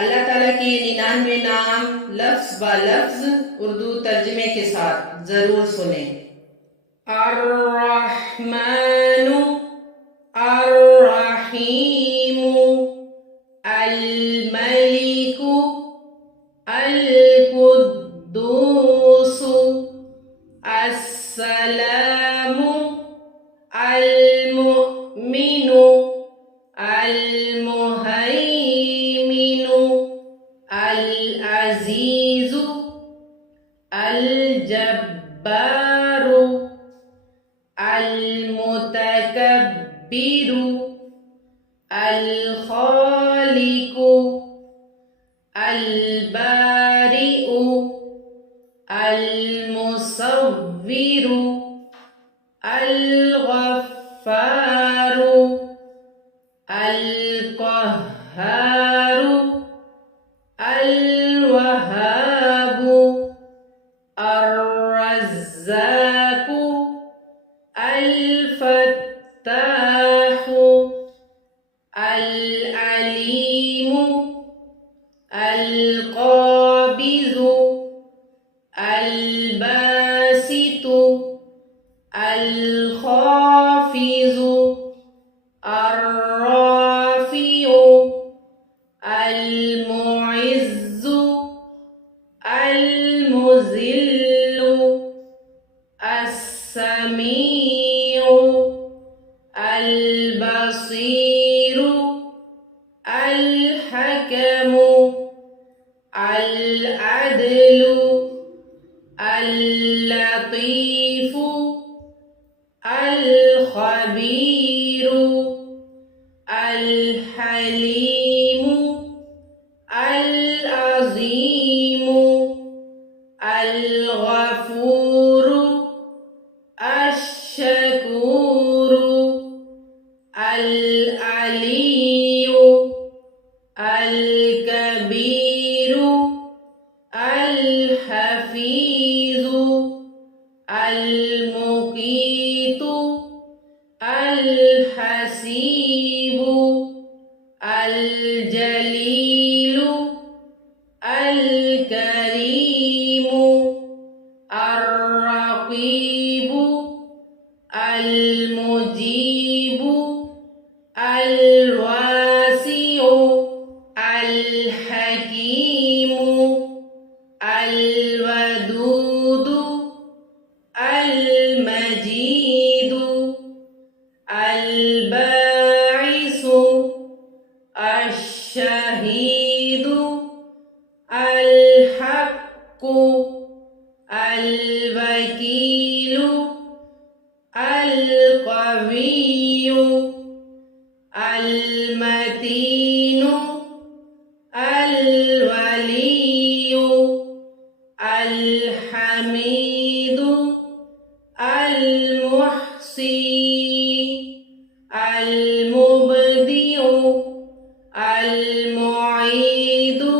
अल्लाह ताला के 99 नाम लफ्ज ब लफ्ज उर्दू तर्जमे के साथ जरूर सुने। अर्रहमानु, अर्रहीमु, अल मलिकु, अल कुद्दूसु, अस्सलामु, अल मुमिनु, अल मुहैमिनु, अल अजीजु, अल जब्बारु, अल मुतकब्बिरु, अल खालिकु, अल बारिउ, अल मुसव्विरु, अल गफ्फारु, अल क़ह्हारु, अल वहाबु, अर रज़्ज़ाक़ु, अल फ़त्ताहु, अल अलीमु, अल क़ाबिज़ु, अल बासितु, अल ख़ाफ़िज़ु, अर राफ़िउ, अल मुइज़्ज़ु, अल मुज़िल्लु, अस्समीउ, अल बसीरु, अल हकमु, अल अदलु, अल लतीफु, अल खबीरु, अल हलीमु, अल अज़ीमु, अल गफूरु, अश्शकूरु, अल अलिय्यु, अल कबीरु, अल हफीज़ु, अल मुकीतु, अल हसीबु, अल जलीलु, अल करीमु, अर रक़ीबु, अल मुजीबु, अल वासिउ, अल हकीमु, अल वदूदु, अल मजीदु, अल बाइसु, अश्शहीदु, अल हक्कु, अल वकीलु, अल कविय्यु, अल मतीनु, अल वलिय्यु, अल हमीदु, अल मुहसी, अल मुबदिउ, अल मुईदु,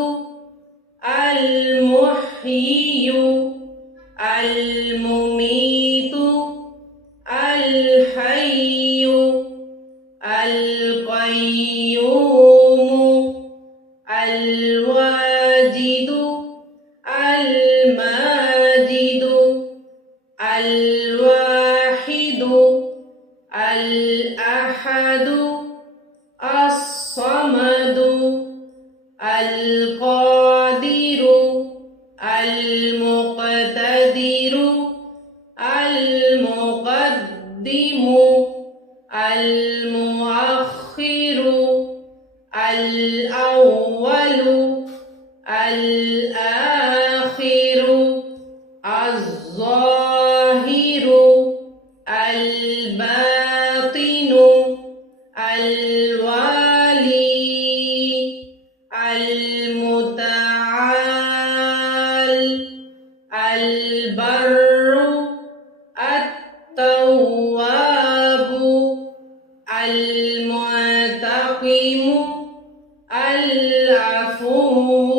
अल मुहय्यु, अल मुमीतु, अल हय्यु, अल क़य्यूमु, अल वाजिदु, अल माजिदु, अल वाहिदु, अल अहदु, अस्समदु, अल क़ादिरु, अल मुक़तदिरु, अल मुक़द्दिमु, अल मुअख्खिरु, अल अव्वलु, अल आखिरु, अज़्ज़ाहिरु, अल बातिनु, अल वाली, अल मुतआल, अल बर्रु, अत्तव्वाबु, अल मुअतक़िमु, अल अफ़ूवु,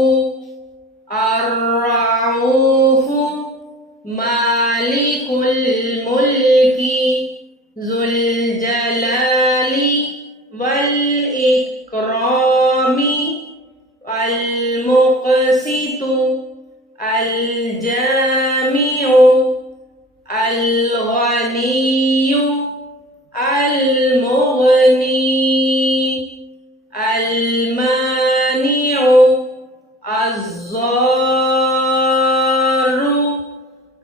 अर्रऊफ़ु, मालिकुल मुल्की, ज़ुल जलाली वल इक्रामी, अल-मुक़सितु, अल-जामिउ, अल-गनिय्यु, अल-मुग़नी, अल-मानिउ, अज़्ज़ारु,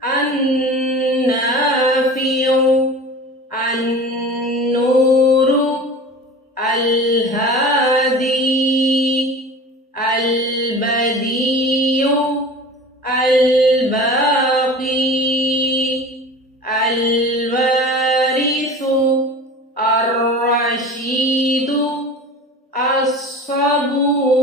अन्नाफ़िउ, अन्नूरु, अल-हादी, अल-बदीउ, अल-बाक़ी, अल-वारिसु, अर्रशीदु, अस्सबूर।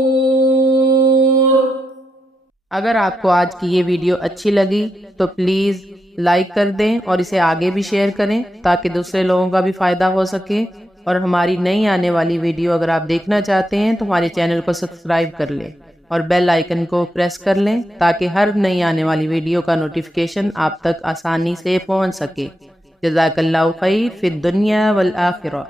अगर आपको आज की ये वीडियो अच्छी लगी तो प्लीज़ लाइक कर दें और इसे आगे भी शेयर करें ताकि दूसरे लोगों का भी फ़ायदा हो सके। और हमारी नई आने वाली वीडियो अगर आप देखना चाहते हैं तो हमारे चैनल को सब्सक्राइब कर लें और बेल आइकन को प्रेस कर लें ताकि हर नई आने वाली वीडियो का नोटिफिकेशन आप तक आसानी से पहुंच सके। जज़ाकल्लाहु खैर फिद दुनिया वल आखिरह।